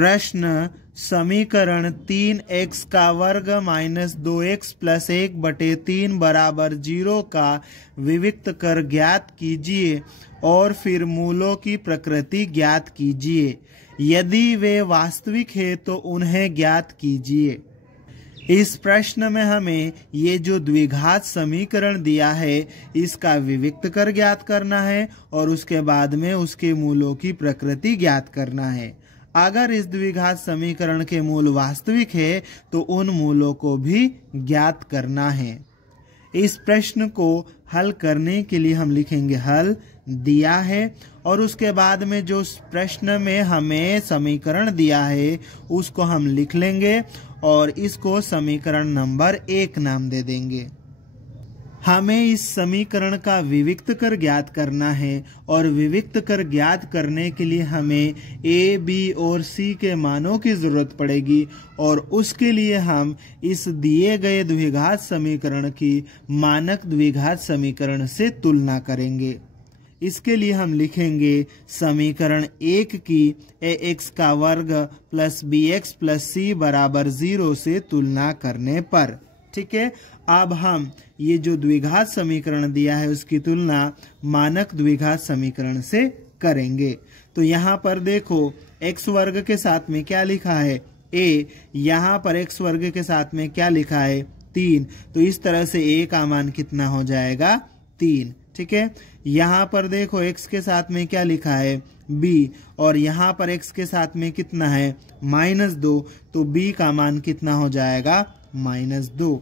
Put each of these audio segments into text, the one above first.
प्रश्न समीकरण 3x का वर्ग माइनस 2x प्लस 1/3 बराबर 0 का विविक्त कर ज्ञात कीजिए और फिर मूलों की प्रकृति ज्ञात कीजिए। यदि वे वास्तविक है तो उन्हें ज्ञात कीजिए। इस प्रश्न में हमें ये जो द्विघात समीकरण दिया है इसका विविक्त कर ज्ञात करना है और उसके बाद में उसके मूलों की प्रकृति ज्ञात करना है। अगर इस द्विघात समीकरण के मूल वास्तविक है तो उन मूलों को भी ज्ञात करना है। इस प्रश्न को हल करने के लिए हम लिखेंगे हल दिया है और उसके बाद में जो प्रश्न में हमें समीकरण दिया है उसको हम लिख लेंगे और इसको समीकरण नंबर 1 नाम दे देंगे। हमें इस समीकरण का विविक्त कर ज्ञात करना है और विविक्त कर ज्ञात करने के लिए हमें a, b और c के मानों की जरूरत पड़ेगी और उसके लिए हम इस दिए गए द्विघात समीकरण की मानक द्विघात समीकरण से तुलना करेंगे। इसके लिए हम लिखेंगे समीकरण 1 की ax का वर्ग प्लस bx प्लस c बराबर 0 से तुलना करने पर। ठीक है, अब हम ये जो द्विघात समीकरण दिया है उसकी तुलना मानक द्विघात समीकरण से करेंगे। तो यहाँ पर देखो x वर्ग के साथ में क्या लिखा है a, यहाँ पर x वर्ग के साथ में क्या लिखा है 3। तो इस तरह से a का मान कितना हो जाएगा 3। ठीक है, यहाँ पर देखो x के साथ में क्या लिखा है b और यहाँ पर x के साथ में कितना है -2। तो b का मान कितना हो जाएगा -2।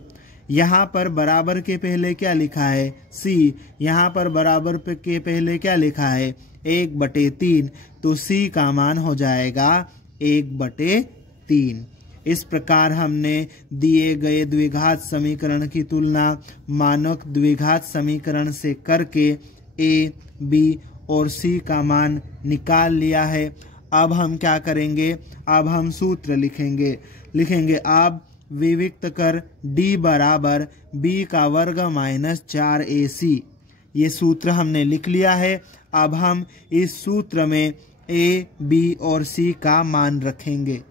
यहाँ पर बराबर के पहले क्या लिखा है c, यहाँ पर बराबर के पहले क्या लिखा है 1/3। तो c का मान हो जाएगा 1/3। इस प्रकार हमने दिए गए द्विघात समीकरण की तुलना मानक द्विघात समीकरण से करके a, b और c का मान निकाल लिया है। अब हम क्या करेंगे, अब हम सूत्र लिखेंगे अब विविक्त कर d बराबर b का वर्ग माइनस 4ac। ये सूत्र हमने लिख लिया है। अब हम इस सूत्र में a, b और c का मान रखेंगे।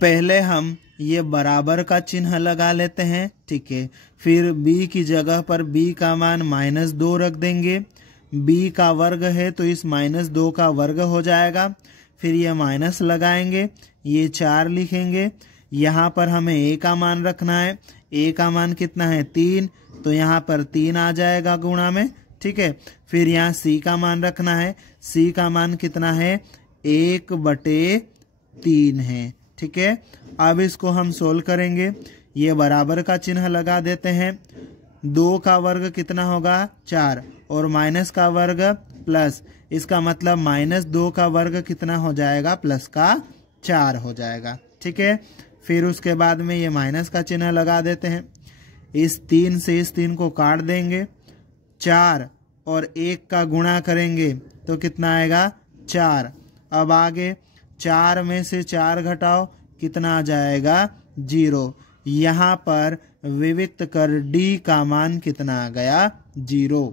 पहले हम ये बराबर का चिन्ह लगा लेते हैं। ठीक है, फिर b की जगह पर b का मान -2 रख देंगे। b का वर्ग है तो इस -2 का वर्ग हो जाएगा। फिर ये माइनस लगाएंगे, ये 4 लिखेंगे। यहाँ पर हमें a का मान रखना है। a का मान कितना है 3, तो यहाँ पर 3 आ जाएगा गुणा में। ठीक है, फिर यहाँ c का मान रखना है। c का मान कितना है 1/3 है। ठीक है, अब इसको हम सोल्व करेंगे। ये बराबर का चिन्ह लगा देते हैं। 2 का वर्ग कितना होगा 4 और माइनस का वर्ग प्लस, इसका मतलब -2 का वर्ग कितना हो जाएगा प्लस का 4 हो जाएगा। ठीक है, फिर उसके बाद में ये माइनस का चिन्ह लगा देते हैं। इस 3 से इस 3 को काट देंगे। 4 और 1 का गुणा करेंगे तो कितना आएगा 4। अब आगे 4 में से 4 घटाओ, कितना आ जाएगा 0। यहाँ पर विविक्त कर d का मान कितना आ गया 0।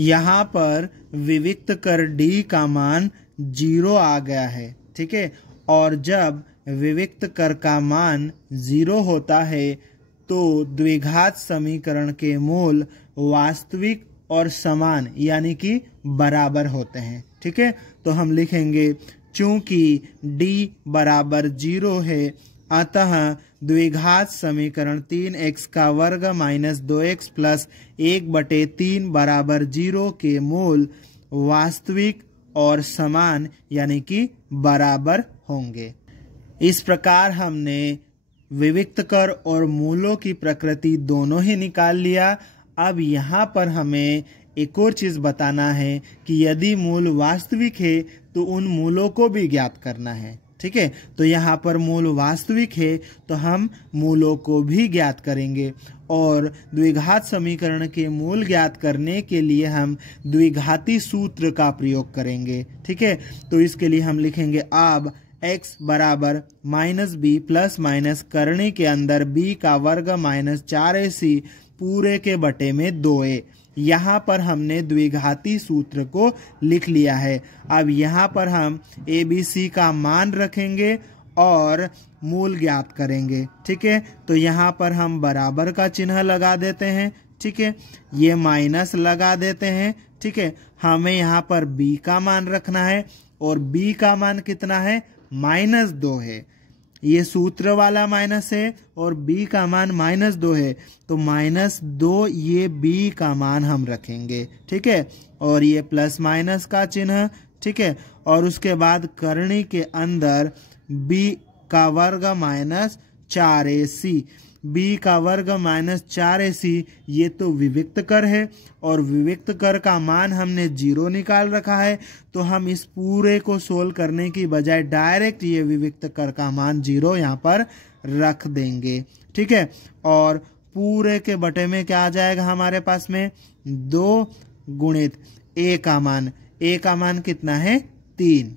यहाँ पर विविक्त कर d का मान 0 आ गया है। ठीक है, और जब विविक्त कर का मान 0 होता है तो द्विघात समीकरण के मूल वास्तविक और समान यानी कि बराबर होते हैं। ठीक है, तो हम लिखेंगे चूंकि d बराबर 0 है अतः द्विघात समीकरण 3x का वर्ग माइनस 2x प्लस 1/3 बराबर 0 के मूल वास्तविक और समान यानी कि बराबर होंगे। इस प्रकार हमने विविक्त कर और मूलों की प्रकृति दोनों ही निकाल लिया। अब यहाँ पर हमें एक और चीज बताना है कि यदि मूल वास्तविक है तो उन मूलों को भी ज्ञात करना है। ठीक है, तो यहाँ पर मूल वास्तविक है तो हम मूलों को भी ज्ञात करेंगे और द्विघात समीकरण के मूल ज्ञात करने के लिए हम द्विघाती सूत्र का प्रयोग करेंगे। ठीक है, तो इसके लिए हम लिखेंगे अब x बराबर -b प्लस माइनस करने के अंदर b का वर्ग माइनस 4ac पूरे के बटे में 2a। यहाँ पर हमने द्विघाती सूत्र को लिख लिया है। अब यहाँ पर हम ABC का मान रखेंगे और मूल ज्ञात करेंगे। ठीक है, तो यहाँ पर हम बराबर का चिन्ह लगा देते हैं। ठीक है, ये माइनस लगा देते हैं। ठीक है, हमें यहाँ पर B का मान रखना है और B का मान कितना है, -2 है। ये सूत्र वाला माइनस है और B का मान -2 है, तो -2 ये B का मान हम रखेंगे। ठीक है, और ये प्लस माइनस का चिन्ह। ठीक है, और उसके बाद करनी के अंदर B का वर्ग -4AC, B का वर्ग -4AC, ये तो विविक्त कर है और विविक्त कर का मान हमने 0 निकाल रखा है, तो हम इस पूरे को सोल्व करने की बजाय डायरेक्ट ये विविक्त कर का मान 0 यहाँ पर रख देंगे। ठीक है, और पूरे के बटे में क्या आ जाएगा हमारे पास में, 2 गुणित A का मान, A का मान कितना है, 3।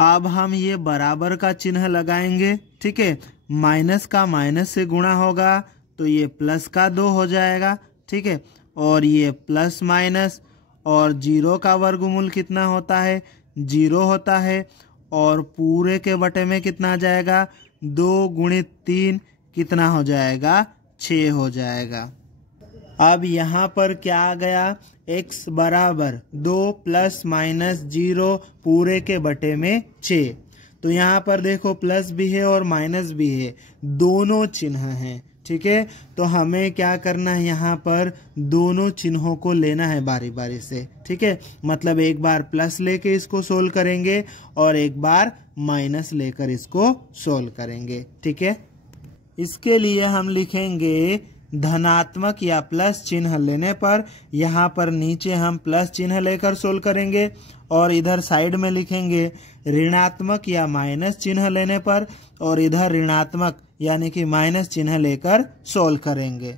अब हम ये बराबर का चिन्ह लगाएंगे। ठीक है, माइनस का माइनस से गुणा होगा तो ये प्लस का 2 हो जाएगा। ठीक है, और ये प्लस माइनस, और 0 का वर्गमूल कितना होता है, 0 होता है, और पूरे के बटे में कितना आ जाएगा, 2 गुणित 3 कितना हो जाएगा, 6 हो जाएगा। अब यहाँ पर क्या आ गया, x बराबर 2 + -0 पूरे के बटे में 6। तो यहाँ पर देखो प्लस भी है और माइनस भी है, दोनों चिन्ह हैं। ठीक है, तो हमें क्या करना है, यहाँ पर दोनों चिन्हों को लेना है बारी बारी से। ठीक है, मतलब एक बार प्लस लेके इसको सोल्व करेंगे और एक बार माइनस लेकर इसको सोल्व करेंगे। ठीक है, इसके लिए हम लिखेंगे धनात्मक या प्लस चिन्ह लेने पर, यहाँ पर नीचे हम प्लस चिन्ह लेकर सोल्व करेंगे और इधर साइड में लिखेंगे ऋणात्मक या माइनस चिन्ह लेने पर, और इधर ऋणात्मक यानी कि माइनस चिन्ह लेकर सोल्व करेंगे।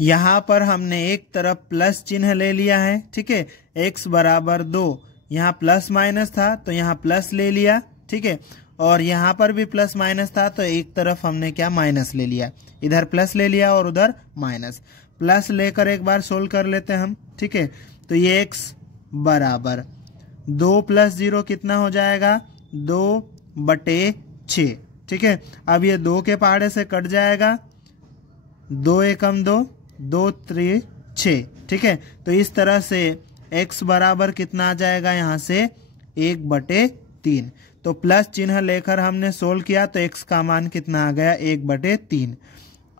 यहाँ पर हमने एक तरफ प्लस चिन्ह ले लिया है। ठीक है, x बराबर 2, यहाँ प्लस माइनस था तो यहाँ प्लस ले लिया। ठीक है, और यहाँ पर भी प्लस माइनस था तो एक तरफ हमने क्या, माइनस ले लिया, इधर प्लस ले लिया और उधर माइनस। प्लस लेकर एक बार सोल्व कर लेते हैं हम। ठीक है, तो ये x बराबर 2 + 0 कितना हो जाएगा, 2/6। ठीक है, अब ये 2 के पहाड़े से कट जाएगा, 2 एकम 2, 2 3 6। ठीक है, तो इस तरह से x बराबर कितना आ जाएगा, यहाँ से 1/3। तो प्लस चिन्ह लेकर हमने सोल्व किया तो x का मान कितना आ गया, 1/3।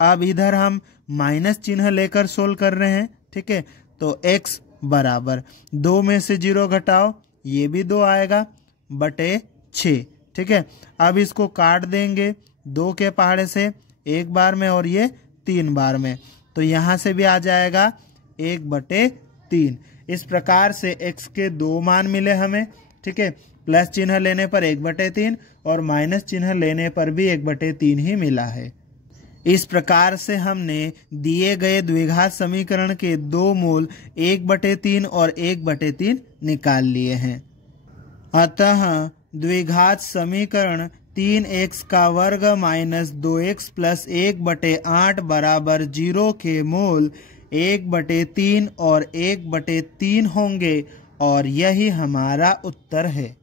अब इधर हम माइनस चिन्ह लेकर सोल्व कर रहे हैं। ठीक है, तो x बराबर 2 में से 0 घटाओ, ये भी 2 आएगा, /6। ठीक है, अब इसको काट देंगे 2 के पहाड़े से एक बार में और ये 3 बार में, तो यहाँ से भी आ जाएगा 1/3। इस प्रकार से x के 2 मान मिले हमें। ठीक है, प्लस चिन्ह लेने पर 1/3 और माइनस चिन्ह लेने पर भी 1/3 ही मिला है। इस प्रकार से हमने दिए गए द्विघात समीकरण के 2 मूल 1/3 और 1/3 निकाल लिए हैं। अतः द्विघात समीकरण 3x का वर्ग - 2x + 1/8 बराबर 0 के मूल 1/3 और 1/3 होंगे और यही हमारा उत्तर है।